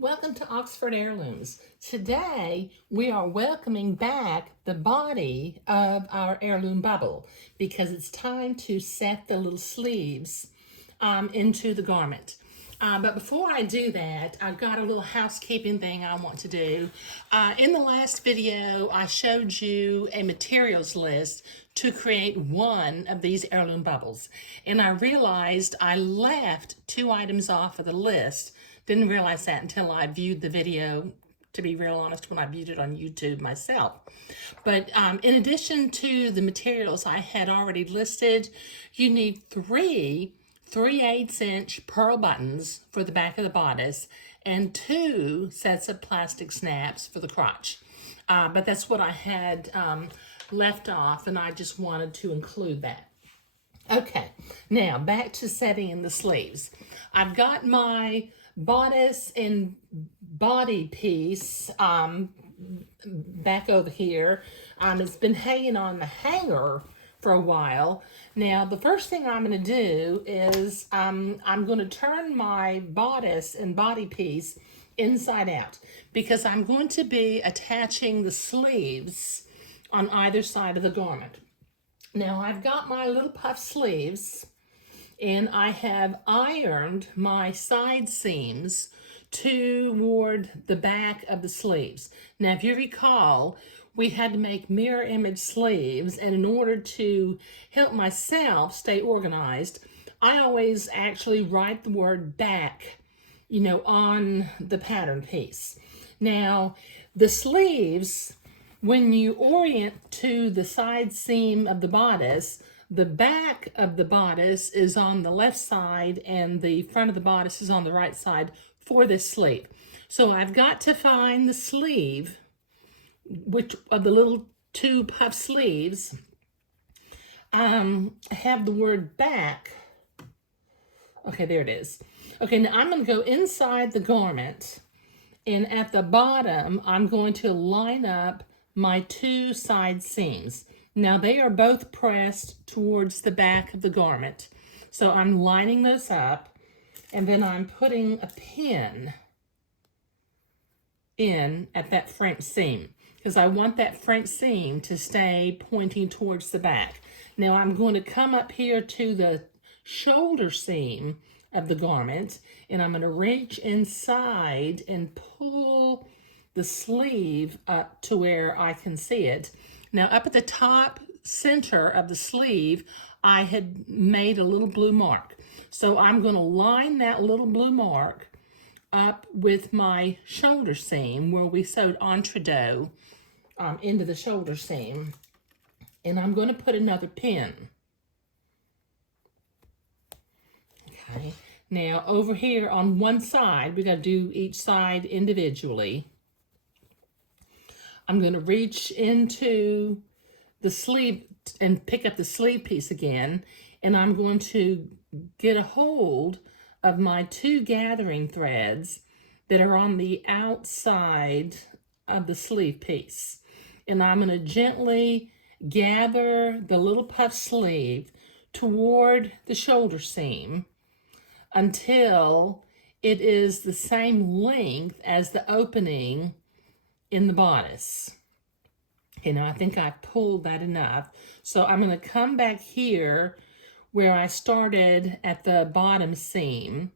Welcome to Oxford Heirlooms. Today we are welcoming back the body of our heirloom bubble because it's time to set the little sleeves into the garment. But before I do that, I've got a little housekeeping thing I want to do. In the last video, I showed you a materials list to create one of these heirloom bubbles. And I realized I left 2 items off of the list. Didn't realize that until I viewed the video, to be real honest, when I viewed it on YouTube myself. But in addition to the materials I had already listed, you need 3 3/8" pearl buttons for the back of the bodice and 2 sets of plastic snaps for the crotch. But that's what I had left off, and I just wanted to include that. Okay, now back to setting in the sleeves. I've got my bodice and body piece back over here. It's been hanging on the hanger for a while. Now, the first thing I'm going to do is I'm going to turn my bodice and body piece inside out because I'm going to be attaching the sleeves on either side of the garment. Now, I've got my little puff sleeves and I have ironed my side seams toward the back of the sleeves. Now, if you recall, we had to make mirror image sleeves, and in order to help myself stay organized, I always actually write the word back, on the pattern piece. Now, the sleeves, when you orient to the side seam of the bodice, the back of the bodice is on the left side and the front of the bodice is on the right side for this sleeve. So I've got to find the sleeve, which of the little 2 puff sleeves have the word back. Okay, there it is. Okay, now I'm going to go inside the garment, and at the bottom, I'm going to line up my 2 side seams. Now, they are both pressed towards the back of the garment. So I'm lining those up, and then I'm putting a pin in at that front seam because I want that front seam to stay pointing towards the back. Now, I'm going to come up here to the shoulder seam of the garment, and I'm going to reach inside and pull the sleeve up to where I can see it. Now, up at the top center of the sleeve, I had made a little blue mark. So I'm going to line that little blue mark up with my shoulder seam where we sewed entredot into the shoulder seam. And I'm going to put another pin. Okay. Now, over here on one side, we got to do each side individually. I'm going to reach into the sleeve and pick up the sleeve piece again, and I'm going to get a hold of my 2 gathering threads that are on the outside of the sleeve piece. And I'm going to gently gather the little puff sleeve toward the shoulder seam until it is the same length as the opening in the bodice. Okay, now I think I pulled that enough. So I'm going to come back here where I started at the bottom seam,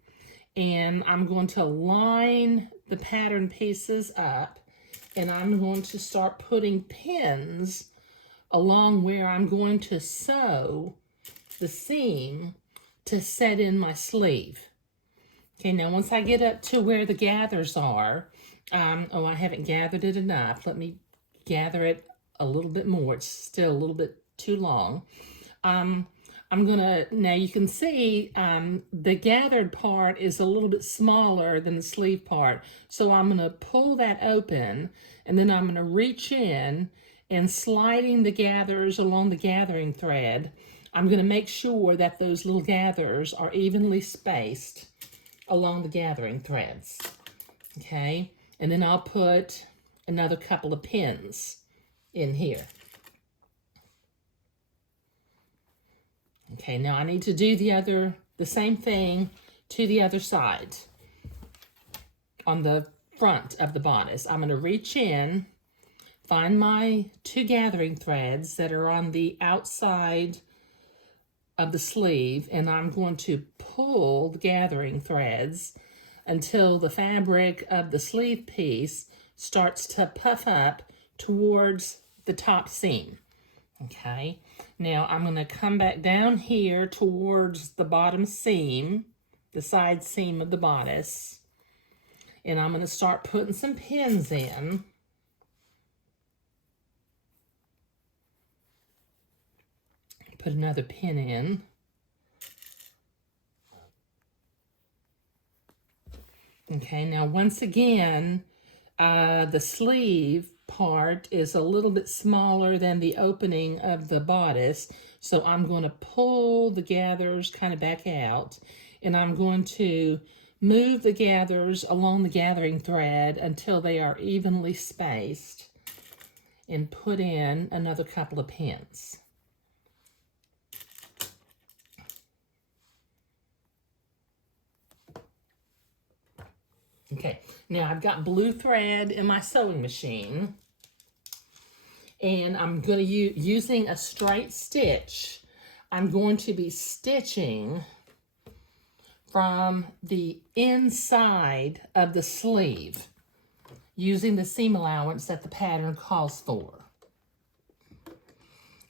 and I'm going to line the pattern pieces up, and I'm going to start putting pins along where I'm going to sew the seam to set in my sleeve. Okay, now once I get up to where the gathers are, I haven't gathered it enough. Let me gather it a little bit more. It's still a little bit too long. Now you can see the gathered part is a little bit smaller than the sleeve part. So I'm going to pull that open, and then I'm going to reach in and sliding the gathers along the gathering thread. I'm going to make sure that those little gathers are evenly spaced along the gathering threads. Okay, and then I'll put another couple of pins in here. Okay, now I need to do the same thing to the other side on the front of the bodice. I'm going to reach in, find my 2 gathering threads that are on the outside of the sleeve, and I'm going to pull the gathering threads until the fabric of the sleeve piece starts to puff up towards the top seam. Okay, now I'm going to come back down here towards the bottom seam, the side seam of the bodice, and I'm going to start putting some pins in. Put another pin in. Okay, now once again, the sleeve part is a little bit smaller than the opening of the bodice, so I'm going to pull the gathers kind of back out, and I'm going to move the gathers along the gathering thread until they are evenly spaced, and put in another couple of pins. Okay, now I've got blue thread in my sewing machine, and I'm going to using a straight stitch. I'm going to be stitching from the inside of the sleeve using the seam allowance that the pattern calls for.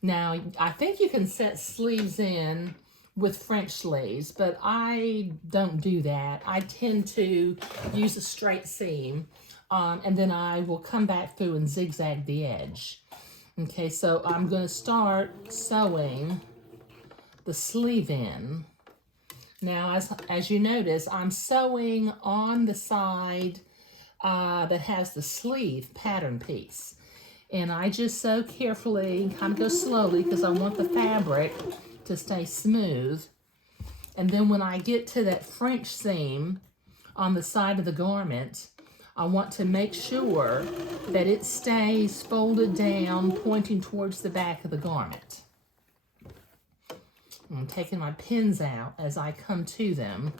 Now, I think you can set sleeves in with French sleeves, but I don't do that. I tend to use a straight seam, and then I will come back through and zigzag the edge. Okay, so I'm going to start sewing the sleeve in. Now, as you notice, I'm sewing on the side that has the sleeve pattern piece. And I just sew carefully, kind of go slowly because I want the fabric to stay smooth. And then when I get to that French seam on the side of the garment, I want to make sure that it stays folded down, pointing towards the back of the garment. I'm taking my pins out as I come to them.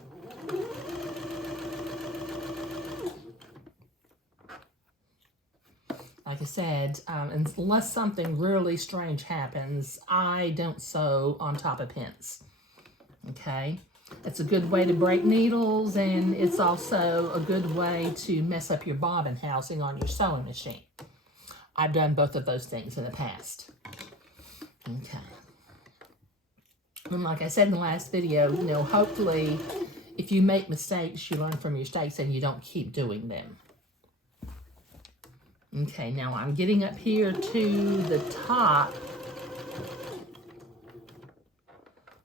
Like I said, unless something really strange happens, I don't sew on top of pins. Okay? It's a good way to break needles, and it's also a good way to mess up your bobbin housing on your sewing machine. I've done both of those things in the past. Okay. And like I said in the last video, you know, hopefully if you make mistakes, you learn from your mistakes and you don't keep doing them. Okay, now I'm getting up here to the top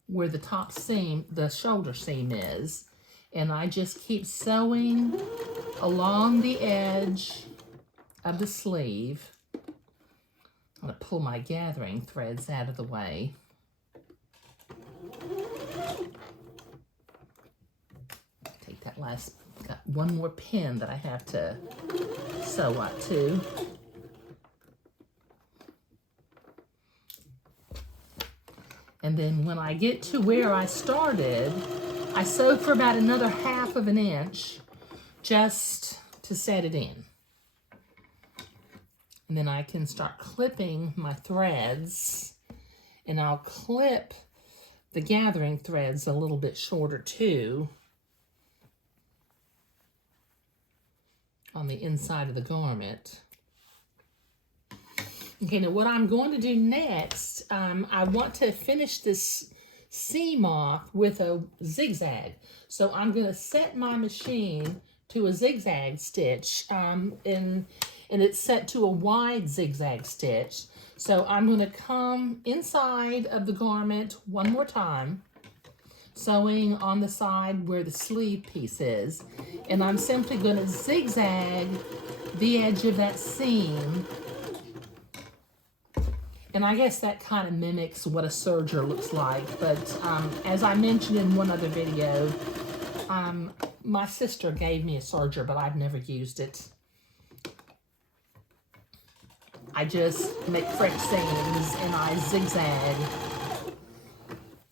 where the top seam, the shoulder seam is, and I just keep sewing along the edge of the sleeve. I'm going to pull my gathering threads out of the way. Take that last, got one more pin that I have to sew up to. And then when I get to where I started, I sew for about another 1/2 inch just to set it in. And then I can start clipping my threads, and I'll clip the gathering threads a little bit shorter too on the inside of the garment. Okay, now what I'm going to do next, I want to finish this seam off with a zigzag. So I'm going to set my machine to a zigzag stitch, and it's set to a wide zigzag stitch. So I'm going to come inside of the garment one more time, sewing on the side where the sleeve piece is, and I'm simply going to zigzag the edge of that seam. And I guess that kind of mimics what a serger looks like, but as I mentioned in one other video, my sister gave me a serger, but I've never used it. I just make French seams and I zigzag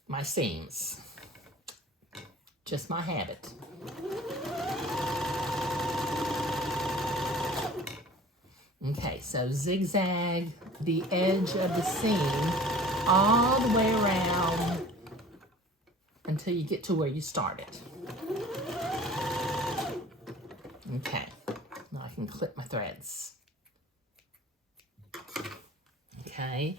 my seams. Just my habit. So zigzag the edge of the seam all the way around until you get to where you started. Okay, now I can clip my threads. Okay,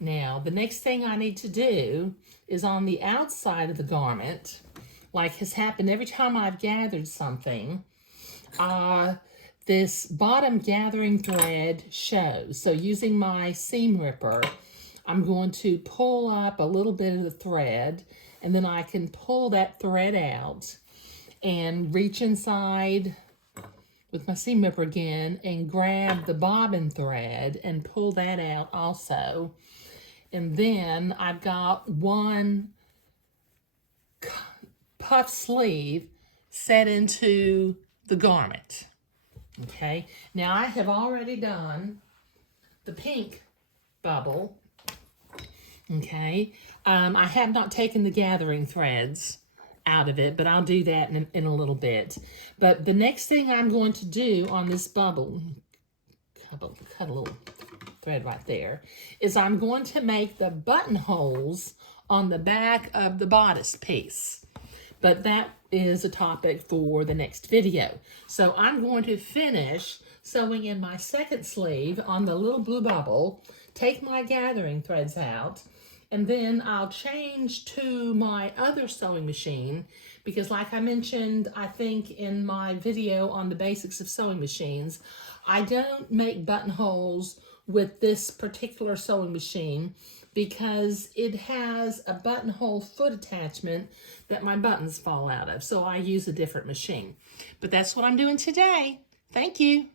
now the next thing I need to do is on the outside of the garment, like has happened every time I've gathered something, this bottom gathering thread shows. So using my seam ripper, I'm going to pull up a little bit of the thread, and then I can pull that thread out and reach inside with my seam ripper again and grab the bobbin thread and pull that out also. And then I've got one puff sleeve set into the garment. Okay, now I have already done the pink bubble. Okay, I have not taken the gathering threads out of it, but I'll do that in a little bit. But the next thing I'm going to do on this bubble, cut a little thread right there, is I'm going to make the buttonholes on the back of the bodice piece. But that is a topic for the next video. So I'm going to finish sewing in my second sleeve on the little blue bubble, take my gathering threads out, and then I'll change to my other sewing machine because, like I mentioned, I think in my video on the basics of sewing machines, I don't make buttonholes with this particular sewing machine because it has a buttonhole foot attachment that my buttons fall out of. So I use a different machine. But that's what I'm doing today. Thank you.